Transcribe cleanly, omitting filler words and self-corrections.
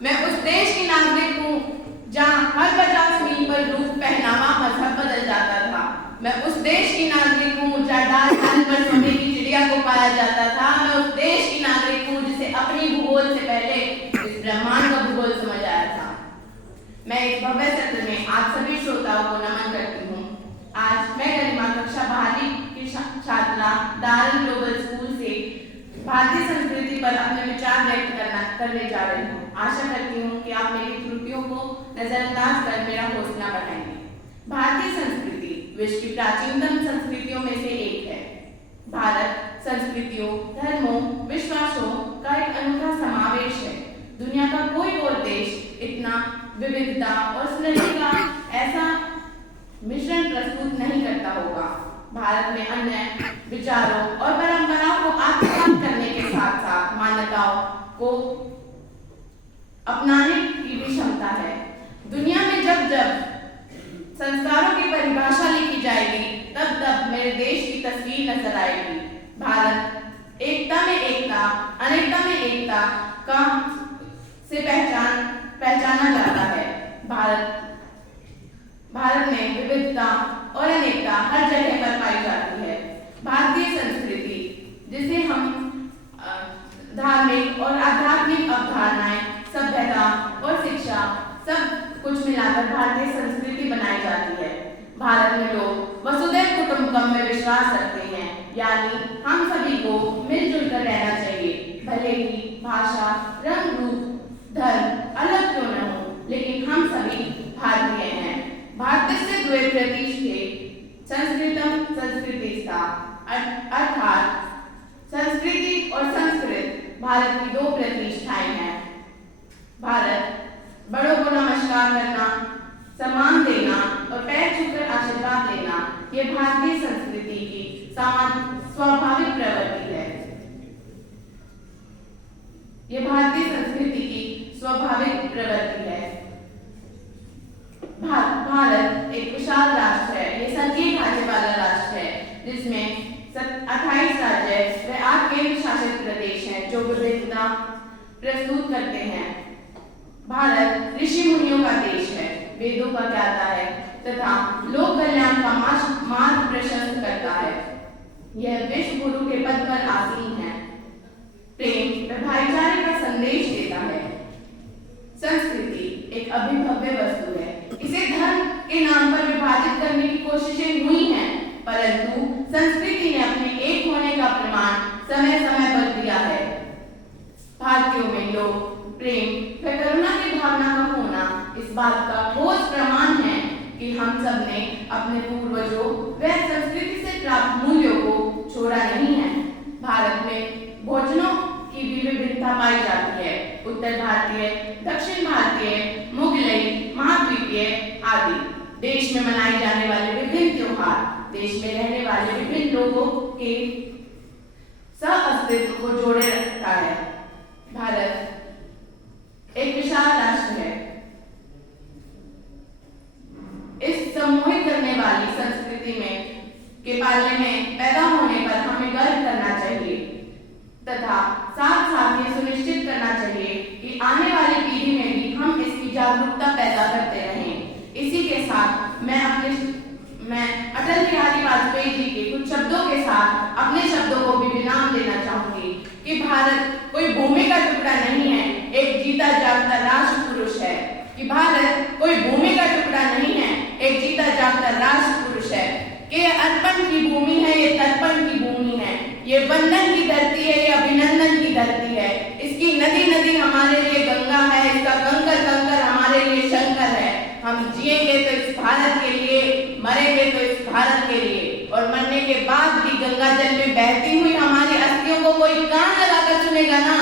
मैं उस देश की नागरिक हूँ जहाँ हर 50 मील पर रूप, पहनावा, मजहब बदल जाता था। मैं उस देश की नागरिक हूँ जहाँ दाल पर सोने की चिड़िया को पाया जाता था। मैं उस देश की नागरिक हूँ जिसे अपनी भूगोल से पहले इस ब्रह्मांड का भूगोल समझ आया था। मैं इस भव्य सत्र में आप सभी श्रोताओं को नमन करती हूँ। आज मैं गरिमा कक्षा 12वीं की छात्रा दाल ग्लोबल स्कूल से भारतीय संस्कृति पर अपने विचार व्यक्त करने जा रही हूँ। आशा करती हूँ कि आप मेरी त्रुटियों को नजरअंदाज कर मेरा हौसला बढ़ाएंगे। भारतीय संस्कृति विश्व की प्राचीनतम संस्कृतियों में से एक है। भारत संस्कृतियों, धर्मों, विश्वासों का एक अनूठा समावेश है। दुनिया का कोई और देश इतना विविधता और समृद्धि का ऐसा मिश्रण प्रस्तुत नहीं करता होगा। भारत में अन्य विचारों और परंपराओं को आत्मसात करने के साथ साथ मान्यताओं को अपनाने की भी क्षमता है। दुनिया में जब जब संस्कारों की परिभाषा लिखी जाएगी तब तब मेरे देश की तस्वीर नजर आएगी। भारत एकता में एकता, अनेकता में एकता का से पहचाना जाता है। भारत में विविधता और अनेकता हर जगह पर पाई जाती है। भारतीय संस्कृति जिसे हम धार्मिक और आध्यात्मिक अवधारणाएं, सभ्यता और शिक्षा सब कुछ मिलाकर भारतीय संस्कृति बनाई जाती है। भारत में लोग वसुधैव कुटुंबकम में विश्वास रखते हैं, यानी हम सभी को मिलजुल कर रहना चाहिए। भले ही भाषा, रंग, रूप, धर्म अलग क्यों न हो, लेकिन हम सभी भारतीय हैं। भारतस्य द्वे प्रतिष्ठे संस्कृतम संस्कृतिस्था, अर्थात संस्कृति और संस्कृत भारत की दो प्रतिष्ठाएं हैं। भारत बड़ों को नमस्कार करना, सम्मान देना और पैर छूकर आशीर्वाद देना ये भारतीय संस्कृति की स्वाभाविक प्रवृत्ति है। ये भारतीय संस्कृति की स्वाभाविक प्रवृत्ति है। भारत एक विशाल राष्ट्र है। ये संकीर्ण ढांचे वाला राष्ट्र है जिसमें 28 राज्य व 8 केंद्र शासित प्रदेश हैं जो विविधता प्रस्तुत करते हैं। भारत ऋषि मुनियों का देश है, वेदों का ज्ञाता है तथा लोक कल्याण का मार्ग प्रशस्त करता है। यह विश्व गुरु के पद पर आसीन है, प्रेम व भाईचारे का संदेश देता है। संस्कृति एक अभिभव्य वस्तु है। इसे धर्म के नाम पर विभाजित करने की कोशिशें हुई हैं, परंतु संस्कृति ने अपने एक होने का प्रमाण समय समय पर दिया है। भारतीयों में लोग प्रेम व करुणा की भावना का होना इस बात का ठोस प्रमाण है कि हम सब ने अपने पूर्वजों व संस्कृति से प्राप्त मूल्यों को छोड़ा नहीं है। भारत में भोजनों की भी विविधता पाई जाती है। उत्तर भारतीय, दक्षिण भारतीय, मुगलई, महाद्वीपीय आदि। देश में मनाए जाने वाले विभिन्न त्योहार देश में रहने वाले विभिन्न लोगों के सह अस्तित्व को जोड़े रखता है। भारत एक विशाल राष्ट्र है। इस सम्मोहित करने वाली संस्कृति में के पालने में पैदा होने पर हमें गर्व करना चाहिए तथा साथ साथ ये सुनिश्चित करना चाहिए कि आने वाली पीढ़ी में भी हम इसकी जागरूकता पैदा करते रहें। इसी के साथ मैं अटल बिहारी वाजपेयी जी के कुछ शब्दों के साथ अपने शब्दों को भी विराम देना चाहूंगी कि भारत कोई भूमि का टुकड़ा नहीं है, एक जीता जागता राष्ट्र पुरुष है। कि भारत कोई भूमि का टुकड़ा नहीं है, एक जीता जागता राष्ट्र पुरुष है। कि अर्पण की भूमि है, ये तर्पण की भूमि है, ये वंदन की धरती है, ये अभिनंदन की धरती है। इसकी नदी नदी हमारे लिए गंगा है, इसका कंकर कंकर हमारे लिए शंकर है। हम जिएंगे तो इस भारत के लिए, मरेंगे तो इस भारत के लिए, और मरने के बाद भी गंगा जल में बहती हुई हमारी अस्थियों को कोई कान लगाकर सुनेगा ना,